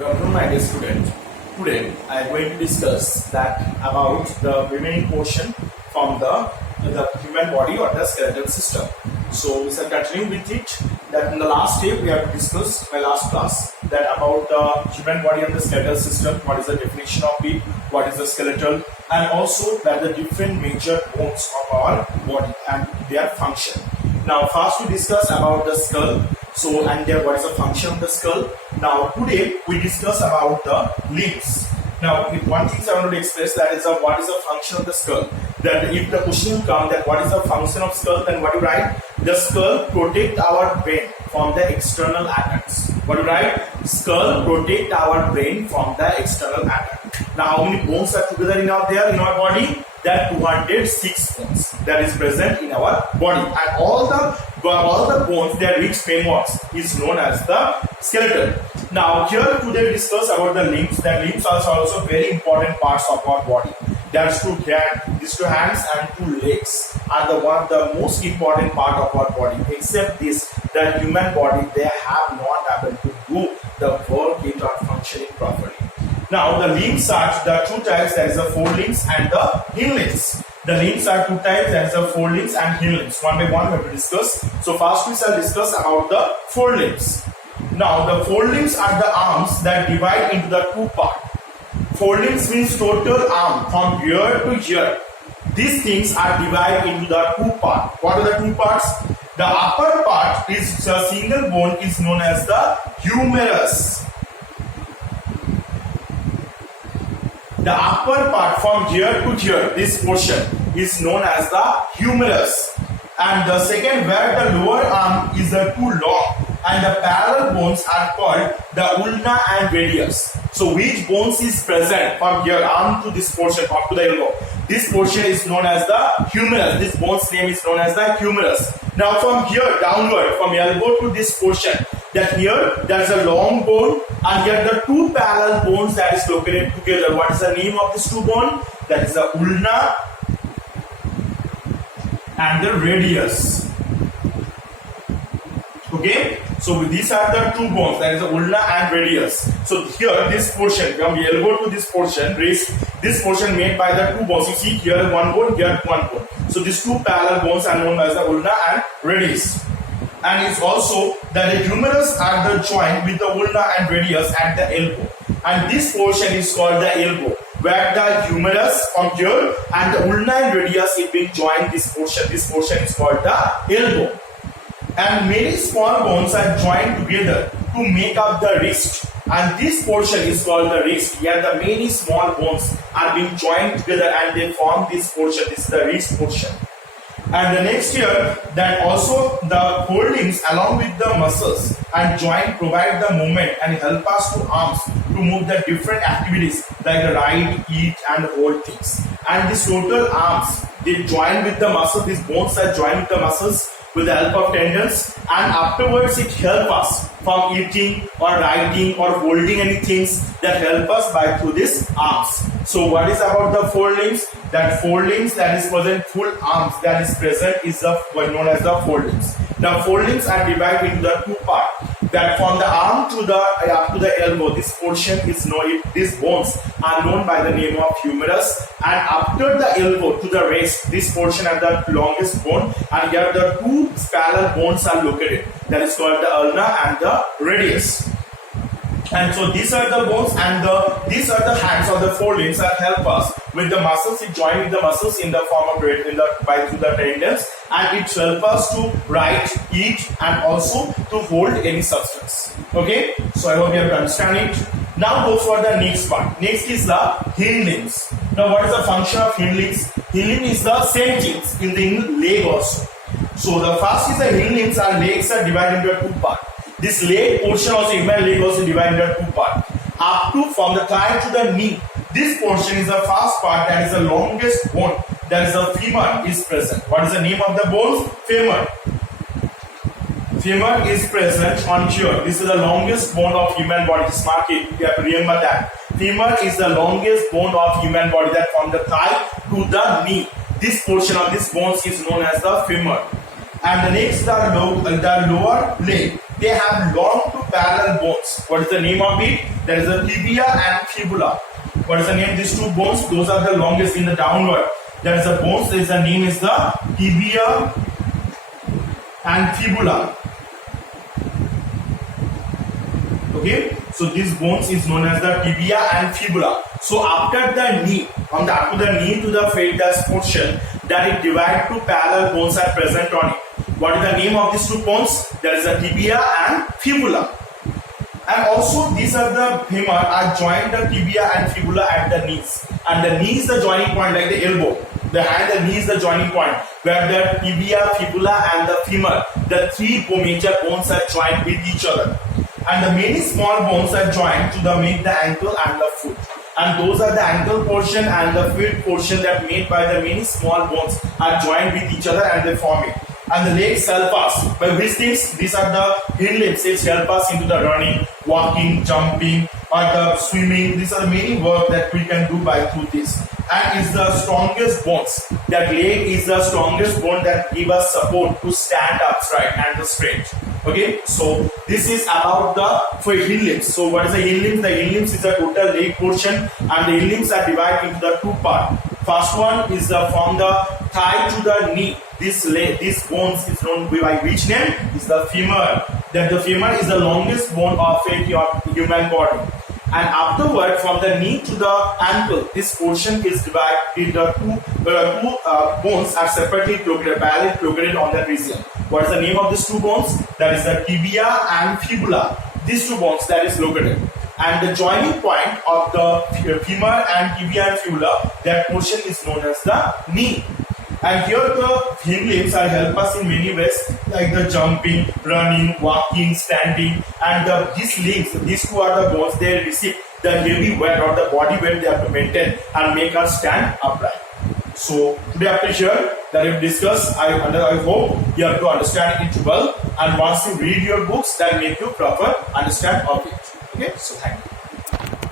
Good afternoon, my dear student. Today I am going to discuss that about the remaining portion from the human body or the skeletal system. So we shall continue with it. That in the last day we have discussed my last class that about the human body and the skeletal system. What is the definition of it? What is the skeletal? And also that the different major bones of our body and their function. Now first we discuss about the skull. So and there what is the function of the skull. Now today we discuss about the limbs. Now if one thing I want to express, that is what is the function of the skull. That if the question comes that what is the function of skull, then what you write? The skull protect our brain from the external attacks. What you write? Skull protect our brain from the external attack. Now how many bones are together in our body? That 206 bones that is present in our body, and all the bones that reach femurs is known as the skeleton. Now here today we discuss about the limbs. That limbs are also very important parts of our body. That's these two hands and two legs are the most important part of our body. Except this, the human body, they have not able to do the work it are functioning properly. Now the limbs are the two types, that is the forelimbs and the hind limbs. The limbs are two types, that is the forelimbs and hind limbs. One by one we have to discuss. So first we shall discuss about the forelimbs. Now the forelimbs are the arms that divide into the two parts. Forelimbs means total arm from ear to ear. These things are divided into the two parts. What are the two parts? The upper part is a single bone is known as the humerus. The upper part from ear to ear, this portion is known as the humerus. And the second, where the lower arm is too long and the parallel bones are called the ulna and radius. So which bones is present from your arm to this portion up to the elbow? This portion is known as the humerus. This bone's name is known as the humerus. Now from here downward, from elbow to this portion, that here there is a long bone and here the two parallel bones that is located together. What is the name of this two bone? That is the ulna and the radius. Okay, so these are the two bones, that is the ulna and radius. So here this portion from the elbow to this portion, this portion made by the two bones. You see here one bone, here one bone. So these two parallel bones are known as the ulna and radius. And it's also that the humerus are the joint with the ulna and radius at the elbow. And this portion is called the elbow, where the humerus from here and the ulna and radius is being joined this portion. This portion is called the elbow. And many small bones are joined together to make up the wrist. And this portion is called the wrist. Here the many small bones are being joined together and they form this portion. This is the wrist portion. And the next here, that also the forelimbs along with the muscles and joint provide the movement and help us to arms to move the different activities like the ride, eat and hold things. And these total arms, they join with the muscles. These bones are joined with the muscles with the help of tendons, and afterwards it helps us from eating or riding or holding any things that help us by through these arms. So what is about the forelimbs? That forelimbs that is present, full arms that is present is known as the forelimbs. The forelimbs are divided into the two parts. That from the arm to the up to the elbow, this portion is known. These bones are known by the name of humerus. And after the elbow to the wrist, this portion are the longest bone. And here the two parallel bones are located. That is called the ulna and the radius. And so these are the bones and these are the hands or the forelimbs that help us with the muscles. It join with the muscles in the form of through the tendons, and it helps us to write, eat and also to hold any substance. Okay, so I hope you have to understand it. Now go for the next part. Next is the hind limbs. Now what is the function of hind limbs? Hind limb is the same things in the leg also. So the first is the hind limbs, and legs are divided into two parts. This leg portion also, human leg also divided into two parts. Up to from the thigh to the knee, this portion is the first part, that is the longest bone, that is the femur is present. What is the name of the bones? Femur. Femur is present on here. This is the longest bone of human body. Just mark it. You have to remember that. Femur is the longest bone of human body, that from the thigh to the knee. This portion of this bones is known as the femur. And the next, the lower leg. They have long to parallel bones. What is the name of it? That is the tibia and fibula. What is the name of these two bones? Those are the longest in the downward. That is the bones. The name is the tibia and fibula. Okay, so these bones is known as the tibia and fibula. So after the knee, after the knee to the fetus portion, that it divided to parallel bones are present on it. What is the name of these two bones? That is the tibia and fibula. And also these are the femur are joined the tibia and fibula at the knees. And the knee is the joining point like the elbow. The hand, the knee is the joining point where the tibia, fibula and the femur, the three major bones are joined with each other. And the many small bones are joined to make the ankle and the foot. And those are the ankle portion and the foot portion that made by the many small bones are joined with each other and they form it. And the legs help us. By which things? These are the hind limbs. They help us into the running, walking, jumping, or the swimming. These are the many work that we can do by through this. And is the strongest bones. That leg is the strongest bone that give us support to stand upright and to straight. Okay, so this is about the hind limbs. So what is the hind limbs? The hind limbs is the total leg portion, and the hind limbs are divided into the two parts. First one is from the thigh to the knee. This bones is known by which name? Is the femur. That the femur is the longest bone of a human body. And afterward, from the knee to the ankle, this portion is divided into two bones are separately parallel located on that region. What is the name of these two bones? That is the tibia and fibula. These two bones that is located. And the joining point of the femur and tibia and fibula, that portion is known as the knee. And here the hind limbs are help us in many ways, like the jumping, running, walking, standing, and these limbs, these two are the bones, they receive the heavy weight or the body weight they have to maintain and make us stand upright. So today after here that we discussed, I hope you have to understand it well, and once you read your books, that make you proper understand of it. Okay, so thank you.